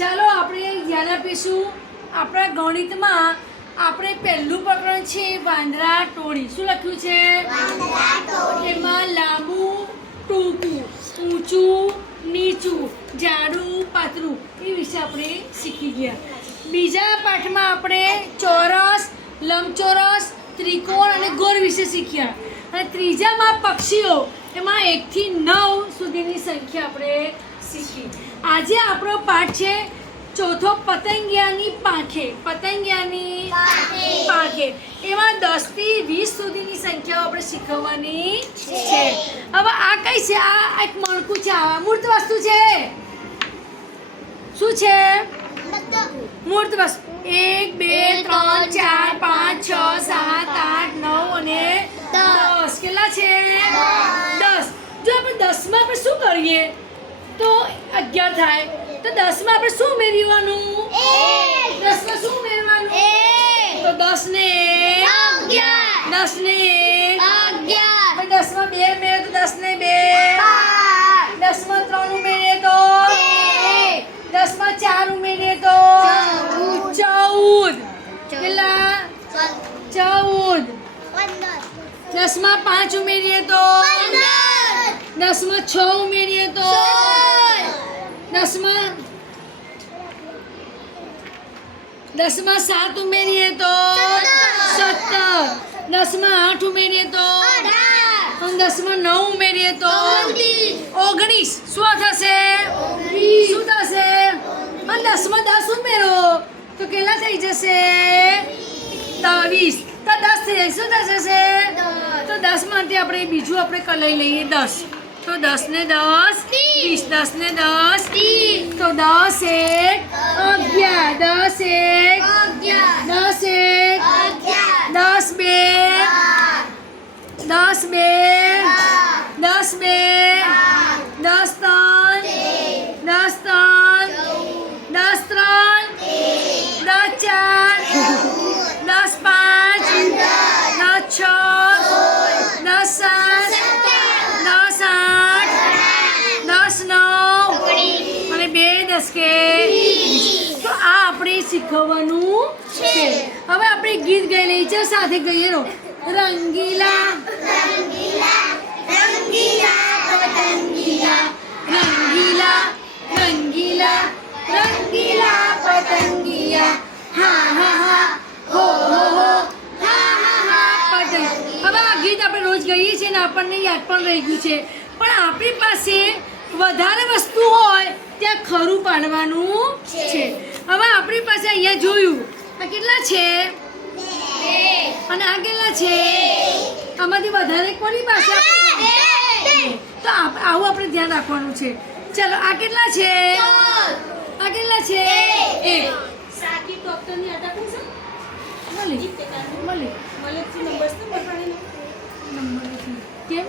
ચાલો આપણે ધ્યાન આપીશું આપણા ગણિતમાં આપણે પહેલું પ્રકરણ છે વાંદરા ટોળી. શું લખ્યું છે? એમાં લાંબુ ટૂંકું, ઊંચું નીચું, જાડું પાતળું એ વિશે આપણે શીખી ગયા. બીજા પાઠમાં આપણે ચોરસ, લંબચોરસ, ત્રિકોણ અને ગોળ વિશે શીખ્યા. અને ત્રીજામાં પક્ષીઓ, એમાં 1 થી 9 સુધીની સંખ્યા આપણે શીખી. આજે આપણો પાઠ છે ચોથો પતંગિયાની પાંખે. પતંગિયાની પાંખે એમાં 10 થી 20 સુધીની સંખ્યાઓ આપણે શીખવવાની છે. હવે આ કઈ છે? આ એક મણકું છે. આ મૂર્ત વસ્તુ છે. શું છે? મૂર્ત વસ્તુ. 1 2 3 4 5 6 7 8 9 અને 10. કેટલા છે? 10. જો આપણે 10 માં આપણે શું કરીએ તો 11 થાય. તો 10 માં આપણે શું ઉમેરવાનું? 10 માં શું ઉમેરવાનું? તો 10 ને 10 ને 10 માં 2 ઉમેરીએ તો 10 ને 2, 10 માં 3 ઉમેરીએ તો 10 માં 4 ઉમેરીએ તો 14. કેટલા? 14. 10 માં 5 ઉમેરીએ તો 10 માં 6 ઉમેરીએ તો 10 માં 7 ઉમેરીએ તો 17. 10 માં 8 ઉમેરીએ તો 10 માં 9 ઉમેરીએ તો 19. શું થશે? શું થશે? અને 10 માં 10 ઉમેરો તો કેટલા થઈ જશે? 23. તો 10 થઈ જાય. શું થશે? તો 10 માંથી આપણે બીજું આપણે લઈ લઈએ 10. તો 10 ને 10 20. 10 ને 10 તો 10 1 11. 10 1 10 2 10 2 10 2 10 3 10 3 10 3 10 4 10 5 10 6 10 7 10 8 10 9 અને 2 10 કે. તો આ આપણે શીખવવાનું છે. હવે આપણે ગીત ગાઈ લઈએ છીએ. સાથે ગઈએ રો. રંગીલા રંગીલા પતંગિયા, રંગીલા રંગીલા રંગીલા પતંગિયા, હા હા હા હો હો હો હા હા હા પતંગ. હવે આ ગીત આપણે રોજ ગાઈએ છીએ ને આપણને યાદ પણ રહી ગયું છે. પણ આપણી પાસે વધારે વસ્તુ હોય ત્યાં ખરું પાડવાનું છે. હવે આપણી પાસે અહીંયા જોયું આ કેટલા છે અને આ કેટલા છે? આમાંથી વધારે કોની પાસે? તો આવું આપણે ધ્યાન રાખવાનું છે. ચાલો આ કેટલા છે? આ કેટલા છે? 1. સાકી ડોક્ટરની આટા કોણ છે? મળી નંબર કેમ?